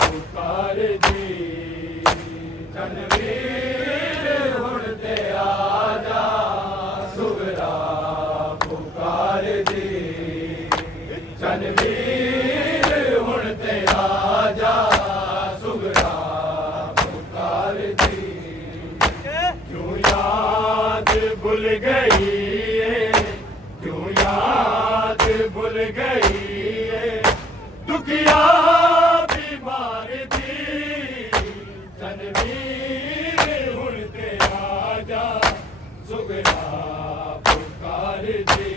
ਪੁਕਾਰ ਦੀ ਚੰਨਵੀਰ ਹੁਣ ਤੇ ਆ ਜਾ ਸੁਗਰਾ ਪੁਕਾਰ ਦੀ ਚੰਨਵੀਰ ਹੁਣ ਤੇ ਆ ਜਾ ਸੁਗਰਾ ਪੁਕਾਰ ਦੀ क्यों याद भूल गई है क्यों याद भूल गई है दुखिया बीमार दी चनवीर हुण ते आजा सुगरा पुकार दी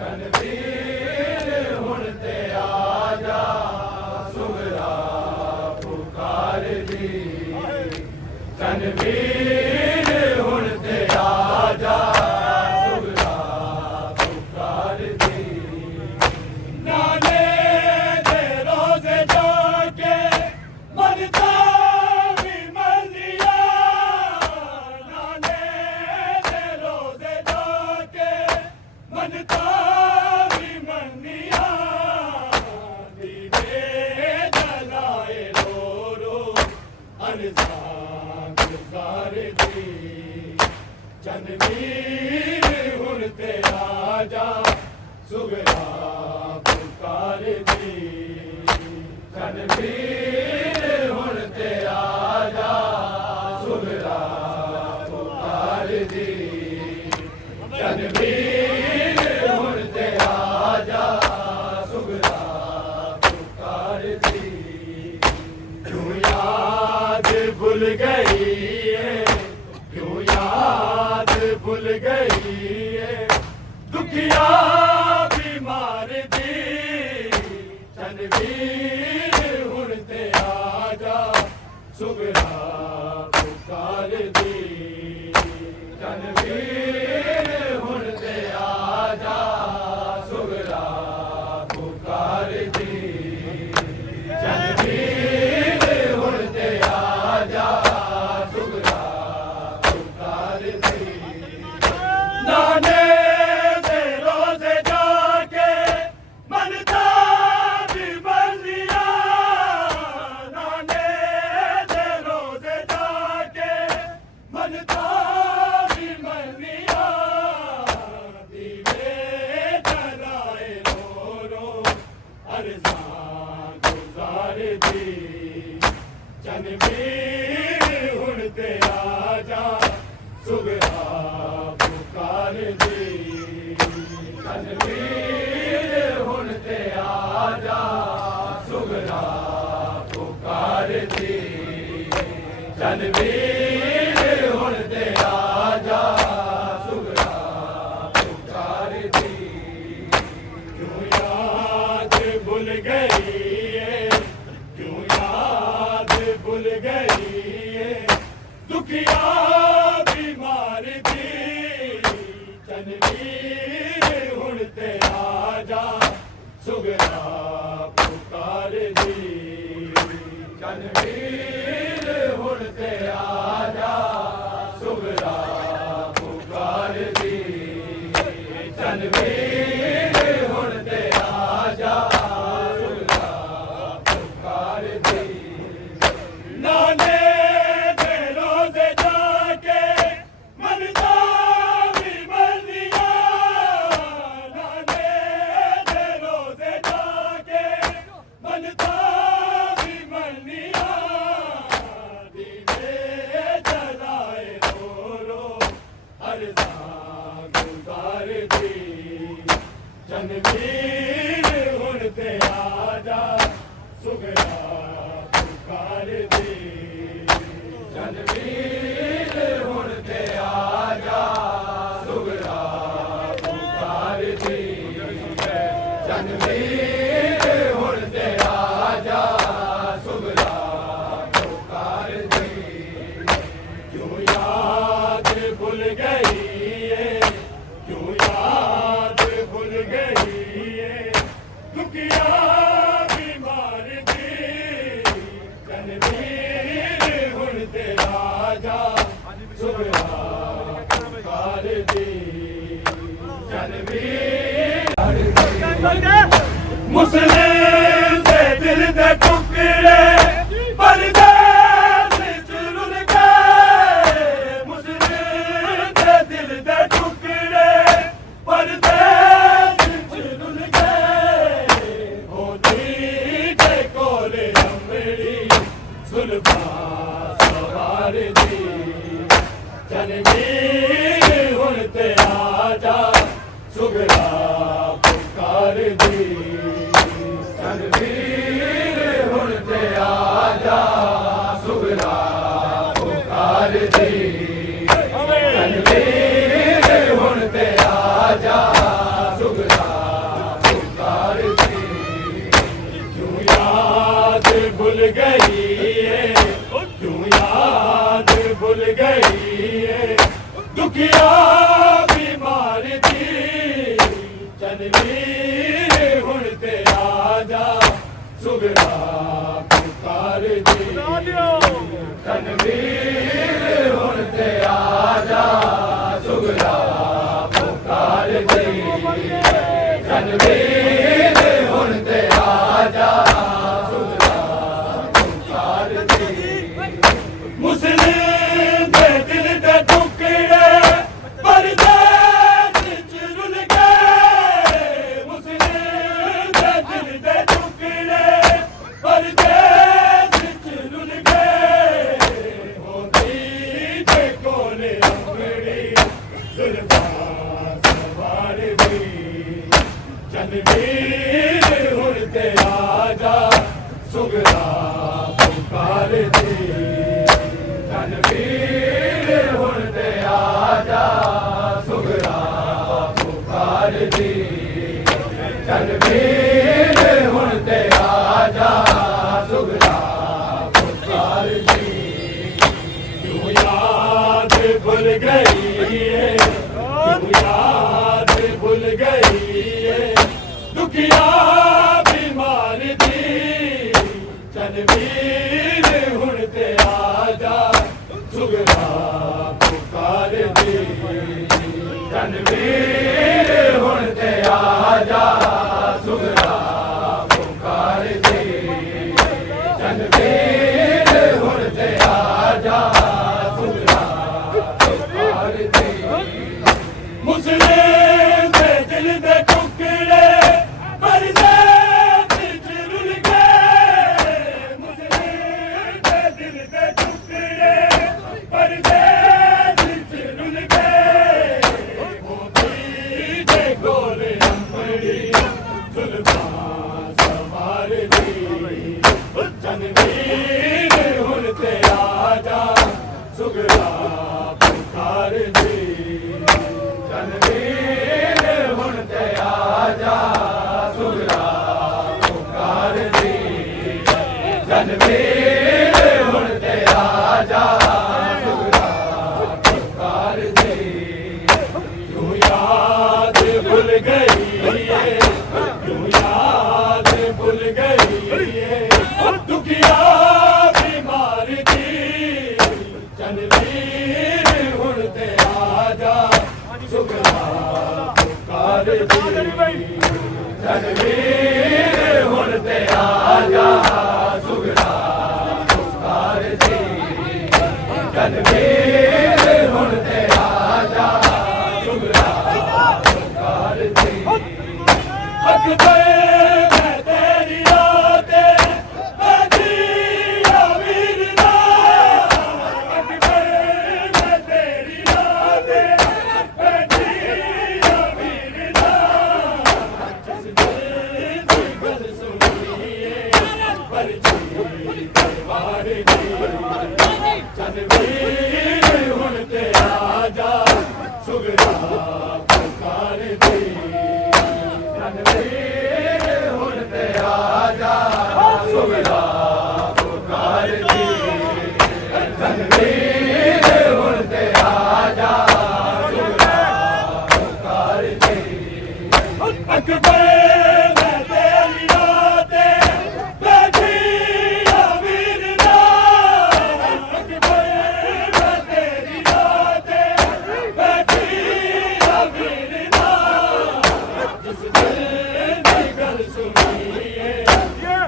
चनवीर हुण ते आजा सुगरा पुकार दी चनवीर हुण ते आजा सुगरा पुकार दी नाने दे रोज़े जाके मनता भी मलिया नाने दे रोज़े जाके मनता भी मलिया दीवे जलाए रो रो अरज़ा गुज़ार दी चनवीर हुण ते आजा सुगरा पुकार दी चनवीर हुण ते आजा सुगरा पुकार दी चनवीर हुण ते आजा सुगरा पुकार दी क्यों याद भूल गई क्यों याद भूल गई दुखिया बीमार दी चनवीर हुण ते आजा सुगरा पुकार दी चनवीर हुण ते आजा सुगरा पुकार दी चनवीर हुण ते आजा सुगरा पुकार दी नाने दे रोज़े जाके मनता भी मलिया नाने दे रोज़े जाके मनता भी मलिया दीवे जलाए रो रो अरज़ा गुज़ार दी चनवीर हुण ते आजा सुगरा पुकार दी चनवीर हुण ते आजा सुगरा पुकार दी चनवीर हुण ते आजा सुगरा पुकार दी क्यों याद भूल गई क्यों याद भूल गई दुखिया बीमार दी चनवीर हुण ते आजा सुगरा पुकार दी चनवीर हुण ते आजा सुगरा पुकार दी चनवीर हुण ते आजा सुगरा पुकार दी नाने दे रोज़े जाके मनता भी मलिया नाने दे रोज़े जाके मनता भी मलिया दीवे जलाए रो रो अरज़ा गुज़ार दी चनवीर हुण ते आजा सुगरा पुकार दी चनवीर हुण ते आजा सुगरा पुकार दी चनवीर हुण ते आजा सुगरा पुकार दी क्यों याद भूल गई क्यों याद भूल गई दुखिया बीमार दी चनवीर हुण ते आजा सुगरा पुकार दी चनवीर मुस्लिम दे दिल जुल्फा सवार दी जनवीर हुण ते आजा सुगरा पुकार दी जनवीर हुण ते आजा सुगरा पुकार दी जनवीर हुण ते आजा सुगरा पुकार दी क्यों याद भूल गई क्यों याद भूल गई दुखिया बीमार थी जनवीर हुण ते आजा सुगरा पुकार दी जनवीर हुण ते आजा सुगरा पुकार दी जनवीर हुण ते आजा सुगरा पुकार दी मुस्लिम दे दिल दे टुकड़े परदेस च रुल गए मुस्लिम दे दिल दे टुकड़े परदेस च रुल गए होती जे कोले अंगड़ी जुल्फा सवार दी जनवीर हुण ते आजा सुगरा पुकार दी जनवीर हुण ते आजा सुगरा पुकार दी जनवीर हुण ते आजा सुगरा पुकार दी क्यों याद भूल गई क्यों याद भूल गई दुखिया बीमार थी जनवीर हुण ते आजा सुगरा पुकार दी जनवीर हुण ते आजा सुगरा पुकार दी जनवीर हुण ते आजा सुगरा पुकार दी मुस्लिम दे दिल दे टुकड़े परदेस च रुल गए मुस्लिम दे दिल दे टुकड़े परदेस च रुल गए होती जे गोले अंगड़ी जुल्फा सवार दी जनवीर हुण ते आजा सुगरा पुकार दी जनवीर हुण ते आजा सुगरा पुकार दी जनवीर हुण ते आजा सुगरा पुकार दी क्यों याद भूल गई क्यों याद भूल गई दुखिया बीमार थी जनवीर हुण ते आजा सुगरा पुकार दी जनवीर हुण ते आजा सुगरा पुकार दी जनवीर हुण ते आजा सुगरा पुकार दी अकबर मैं तेरी आते बैठी वीर ना अकबर मैं तेरी आते बैठी वीर ना जिस दिल की गल सुनिए परची तलवार दी जनवीर हुण ते आजा सुगरा पुकार दी जनवीर हुण ते आजा सुगरा पुकार दी जनवीर हुण ते आजा सुगरा पुकार दी अकबर मैं तेरी राते बैठी वीर ना अकबर मैं तेरी राते बैठी वीर ना जिस दिल की गल सुनिए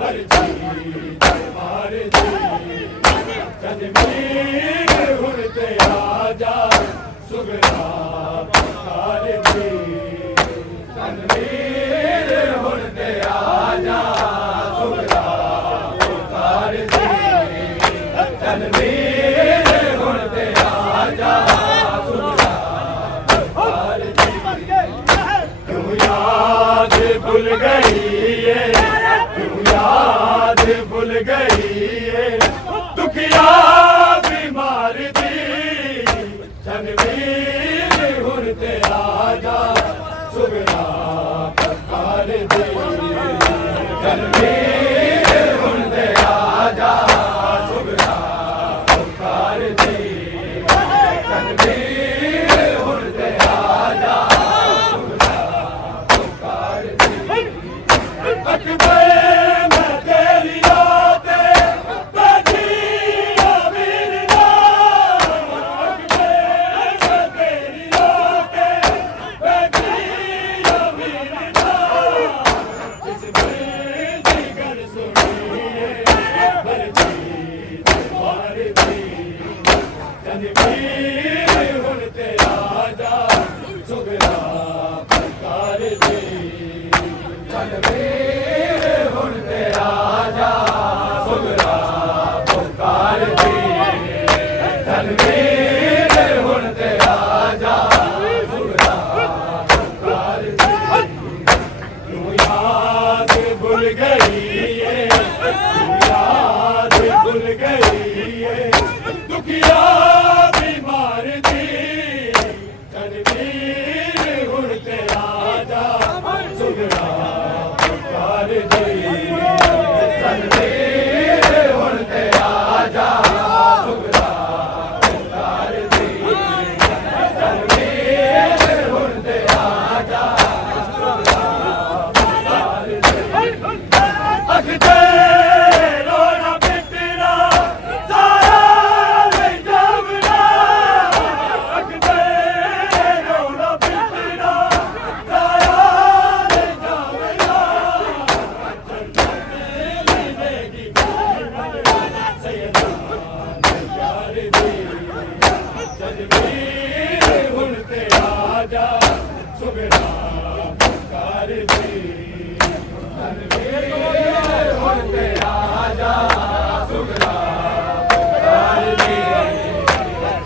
परची तलवार दी जनवीर हुण ते आजा सुगरा पुकार दी जनवीर हुण ते आजा सुगरा पुकार दी रणवीर हुण ते आजा क्यों याद भूल गई है क्यों याद भूल गई है दुखिया बीमार दी रणवीर हुण ते आजा सुगरा पुकार दे रणवीर हुण ते आजा सुगरा पुकार दे रणवीर हुण ते आजा सुगरा पुकार दे अकबर मैं तेरी राते बैठी अमीर ना अकबर मैं तेरी राते बैठी अमीर ना इस बड़ी कर सुनिए बरती मार दी रणवीर हुण ते आजा सुगरा पुकार दे रणवीर हुण ते आजा सुगरा पुकार दे रणवीर हुण ते आजा सुगरा पुकार दे क्यों याद भूल गई है क्यों याद भूल गई है दुखिया बीमार दी रणवीर हुण ते आजा सुगरा पुकार दे रणवीर हुण ते आजा सुगरा पुकार दे रणवीर हुण ते आजा सुगरा पुकार दे अखते रोना पिटना सारा ले जावना अखते रोना पिटना सारा ले जावना मिलेगी सैयदान प्यार दे रणवीर हुण ते आजा सुगरा पुकार दे रणवीर हुण ते आजा सुगरा पुकार दे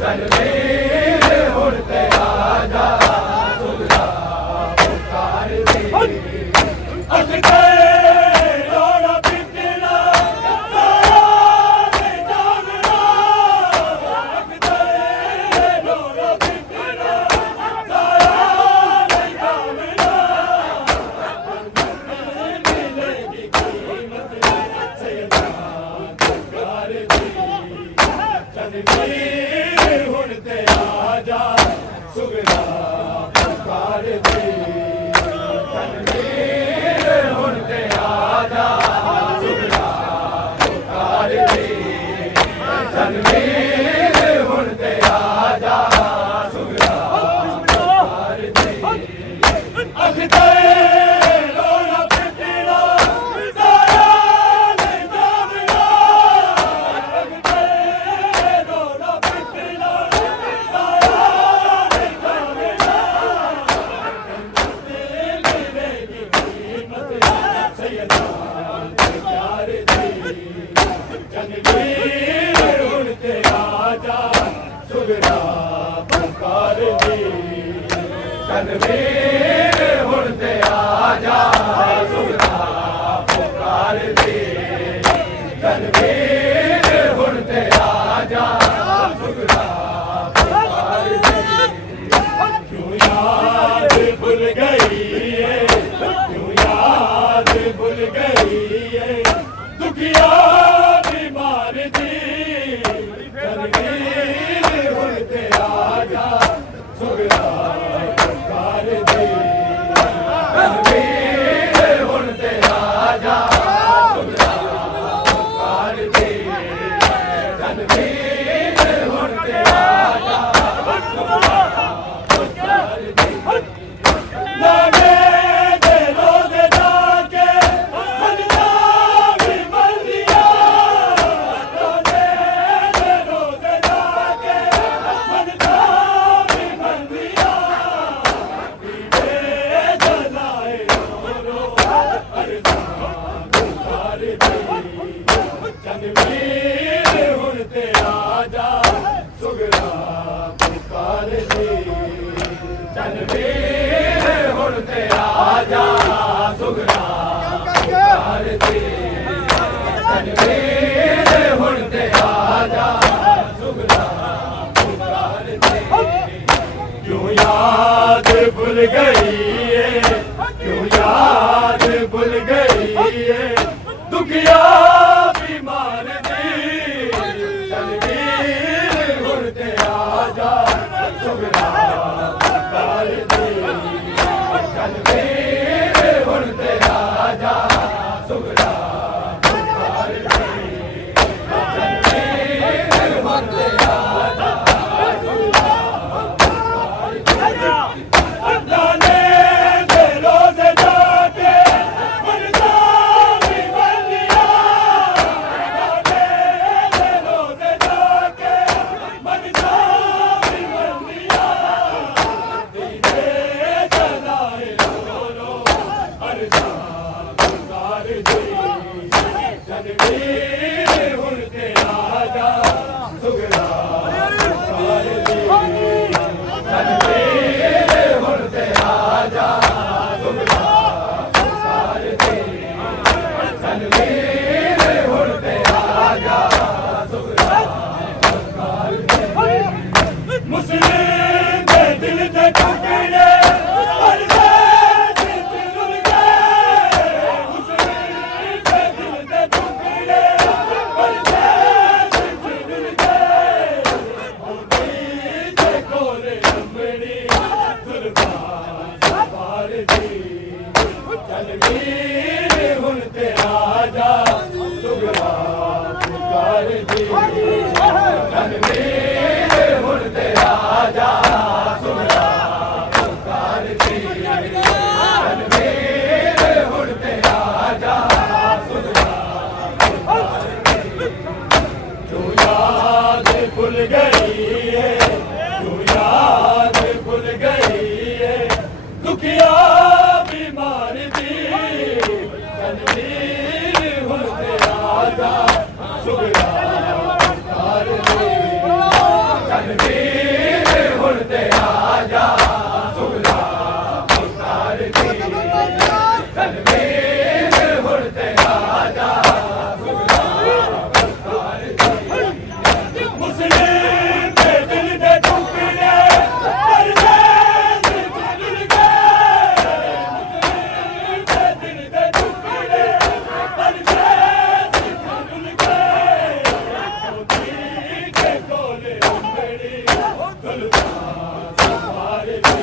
रणवीर हुण ते आजा सुगरा पुकार दे अखते रोना पिटना सारा ले जावना अखते रोना पिटना सारा ले जावना मिलेगी कीमत सैयदान पुकार दे रणवीर हुण ते आजा सुगरा पुकार दे रणवीर हुण ते आजा सुगरा पुकार दे रणवीर हुण ते आजा सुगरा पुकार दे अखते रोना पिटना सारा ले जावना अखते रोना पिटना सारा ले जावना मिलेगी कीमत सैयदान प्यार दे रणवीर हुण ते आजा सुगरा पुकार दे रणवीर हुण ते आजा सुगरा पुकार दे रणवीर हुण ते आजा सुगरा पुकार दे क्यों याद भूल गई है क्यों याद भूल गई है दुखिया बीमार दी रणवीर हुण ते आजा सुगरा पुकार दे रणवीर हुण ते आजा सुगरा पुकार दे रणवीर हुण ते आजा सुगरा पुकार दे लागे दे रोज़े जाके मनना भी मर दिया लागे दे रोज़े जाके मनना भी मर दिया बीबे जलाए रो अरज़ां पुकार दे रणवीर हुण ते चल वीर हुण ते आजा सुगरा पुकार दे चल वीर हुण ते आजा सुगरा पुकार दे क्यों याद भूल गई है क्यों याद भूल गई है दुखिया बीमार दी चल वीर हुण ते आजा सुगरा पुकार दे चल वीर हुण ते आजा सुगरा पुकार दे चल वीर हुण ते आजा जाने दे रोज़े जाके मरदा भी बंदिया जाने दे रोज़े जाके मरदा भी बंदिया दीने जलाए रो अर्जा गुजार दे चल वीर हुण ते आजा सुगरा पुकार दे चल वीर हुण ते आजा सुगरा पुकार दे चल वीर हुण ते आजा सुगरा पुकार दे मुस्लिम दे दिल दे टुकड़े हर देश च रुल गए मुस्लिम दे दिल दे टुकड़े हर देश च रुल गए औदी दे कोले लंबड़ी जुल्फा सवार दी चल वीर हुण ते आजा सुगरा पुकार दे चल वीर हुण ते आजा सुगरा पुकार दे चल वीर हुण ते आजा सुगरा पुकार दे क्यों याद भूल गई है क्यों याद भूल गई है दुखिया बीमार दी चल वीर हुण ते आजा सुगरा पुकार दे चल वीर हुण ते आजा सुगरा पुकार दे चल वीर हुण ते आजा सुगरा पुकार दे मुस्लिम दे दिल दे टुकड़े हर देश च रुल गए मुस्लिम दे दिल दे टुकड़े हर देश च रुल गए मोदी के कोले लंबड़ी जुल्फा सवार दी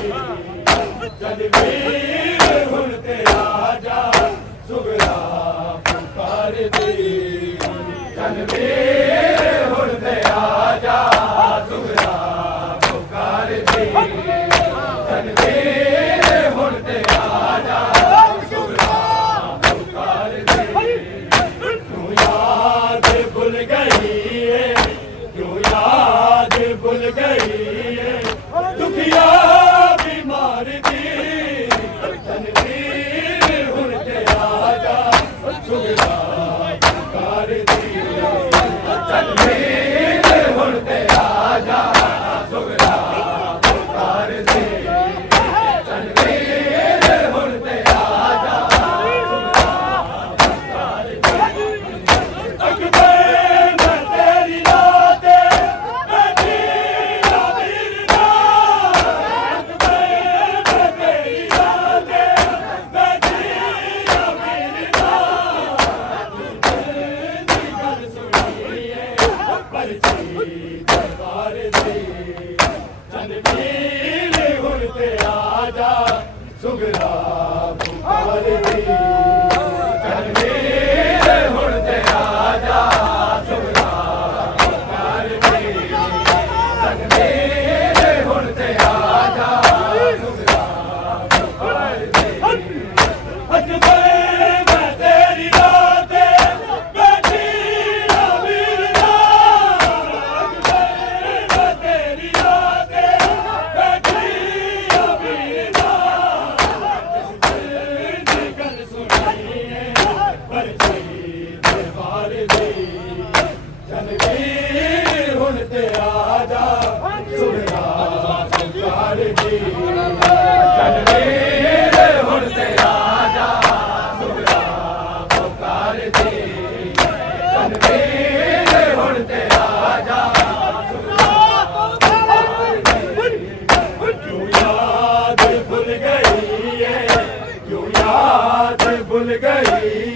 चल वीर हुण ते आजा सुगरा पुकार दे चल वीर हुण ते आजा सुगरा पुकार दे चल वीर हुण ते आजा सुगरा पुकार दे क्यों याद भूल गई है क्यों याद भूल गई है दुखिया बीमार दी चल वीर हुण ते आजा सुगरा पुकार दे चल वीर हुण ते आजा सुगरा पुकार दे चल वीर हुण ते आजा सुगरा पुकार दे अकबर मैं तेरी रात मैं तेरा वीर ना अकबर मैं तेरी रात मैं तेरा वीर ना दी गल सुनिए परची दरबार दे चल वीर हुण ते आजा सुगरा पुकार दे चल वीर हुण ते आजा सुगरा पुकार दे चल वीर हुण ते आजा सुगरा पुकार दे अकबर मैं तेरी रात मैं तेरा वीर ना अकबर मैं तेरी रात मैं तेरा वीर ना दी गल सुनिए परची दरबार दे चल वीर हुण ते आजा सुगरा ਹੁਣ ਤੇਰਾ ਜਾ क्यों याद भूल गई है क्यों याद भूल गई